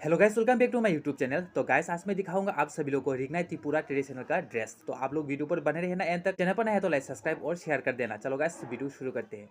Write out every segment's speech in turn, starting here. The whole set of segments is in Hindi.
Hello guys, welcome back to my YouTube channel. तो गाइस, आज मैं दिखाऊंगा आप सभी लोगों को रिगनाइट त्रिपुरा ट्रेडिशनल का ड्रेस। तो आप लोग वीडियो पर बने रहना एंड तक। चैनल पर नया है तो लाइक सब्सक्राइब और शेयर कर देना। चलो गाइस, वीडियो शुरू करते हैं।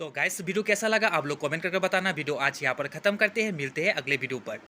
तो गाइस, वीडियो कैसा लगा आप लोग कमेंट करके बताना। वीडियो आज यहाँ पर खत्म करते हैं, मिलते हैं अगले वीडियो पर।